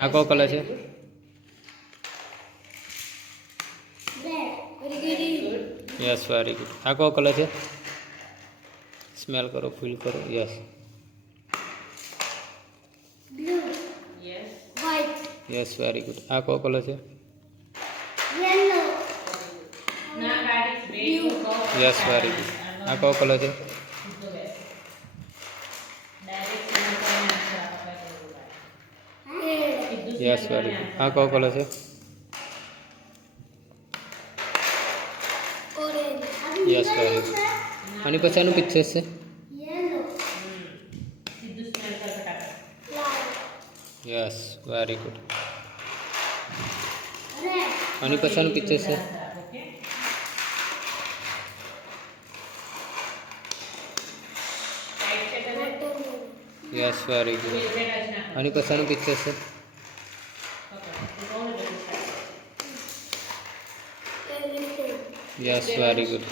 આ કયો કલર છે? Yes very good. આ કયો કલર છે? સ્મેલ કરો, ફીલ કરો. યસ. Yes very good. આ કયો કલર છે? Yes very good. આ કયો કલર છે? Yes very good. આ કયો કલર છે? Yes very good. આની પછી આનું પિક્ચર છે? Yes very good. આની પછી આનું પિક્ચર છે? Yes very good. આની પછી આનું પિક્ચર છે? Yes very good.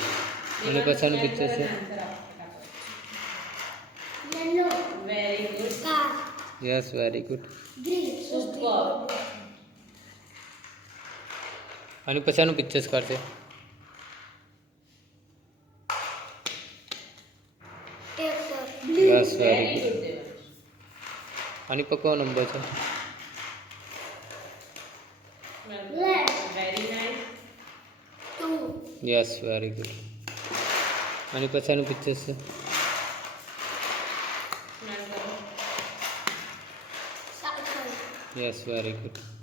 આની પછી આનું પિક્ચર છે? Yes very good. આની પછી આનું પિક્ચર્સ કાઢશે? Yes very good. આની પર કયો નંબર છે? Yes very good. આની પછી આનું પિક્ચર છે? Yes very good.